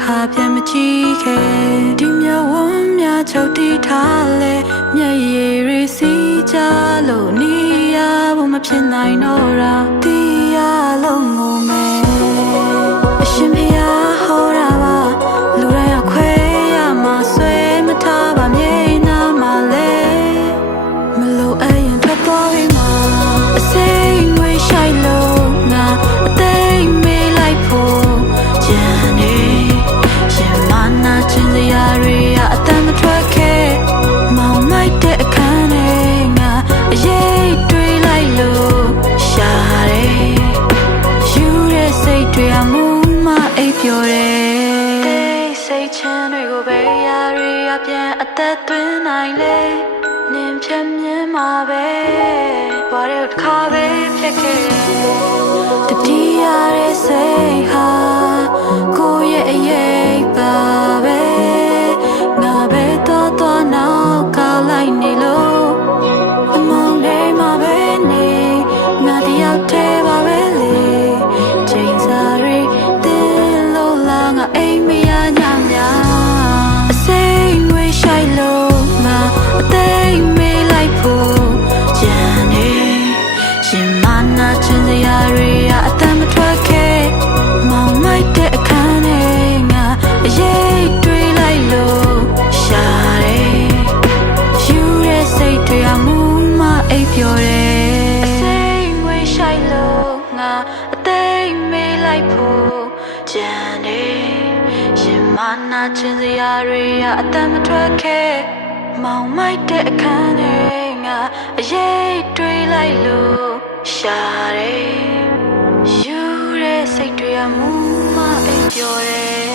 ခါပြန်မကြည့်ခဲ့ဒီမြဝန်းများချုပ်တီးထားလဲမျက်ရည်တွေစီးကြလို့နေရဖို့မဖြစ်နိုင်တော့တာတီးရလုံးငုံမယ်အရှင်ဖျားဟောတာပါလူတိုင်းအခွဲရမှာဆွဲမထားပါမြေနာမှာလဲမလို့အရင်ထွက်သွားပြီမှာအစိမ့်ငွေရှိုက်လို့ငါအသိမေးလိုက်ဖို့ကြံနေရှင်မနာချင်းစရာတွေအတမ်းမထွက်ခဲ့မောင်မိုက်တဲ့အခန်းထဲငါအရေးတွေးလိုက်လို့ရှာတယ်ယူတဲ့စိတ်တွေအမှုမအိပ်ပျော်တယ်စိတ်ချမ်းတွေကိုပဲရာတွေပြန်အသက်သွင်းနိုင်လေနင်ဖြတ်မြင်မှာပဲဘာလို့တစ်ခါပဲဖြစ်ခဲ့တတိယရဲ့စိတ်ဟာကိုယ့်ရဲ့အရေးပါပဲငါပဲတော့နောက်ကလိုက်နေလို့အမောင်လေးမှာပဲနေငါတယောက်တည်းပါပဲလေချိန်စားရီတင်းလို့လာငါအိမ်မရညများအစိမ့်ငွေရှိုက်လို့ငါအသိမေးလိုက်ဖို့ကြံနေရှင်မနာချင်းစရာတွေအတမ်းမထွက်ခဲ့မောင်မိုက်တဲ့အခန်းထဲငါအရေးတွေးလိုက်လို့ရှာတယ်ယူတဲ့စိတ်တွေအမှုမအိပ်ပျော်တယ်စိတ်ငွေရှိုက်လို့ငါအသိမေးလိုက်ဖို့ကြံနေရှင်မနာချင်းစရာတွေအတမ်းမထွက်ခဲ့မောင်မိုက်တဲ့အခန်းထဲငါအရေးတွေးလိုက်လို့ရှာတယ်ယူတဲ့စိတ်တွေအမှုမအိပ်ပျော်တယ်